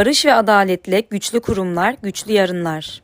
barış ve adaletle güçlü kurumlar, güçlü yarınlar.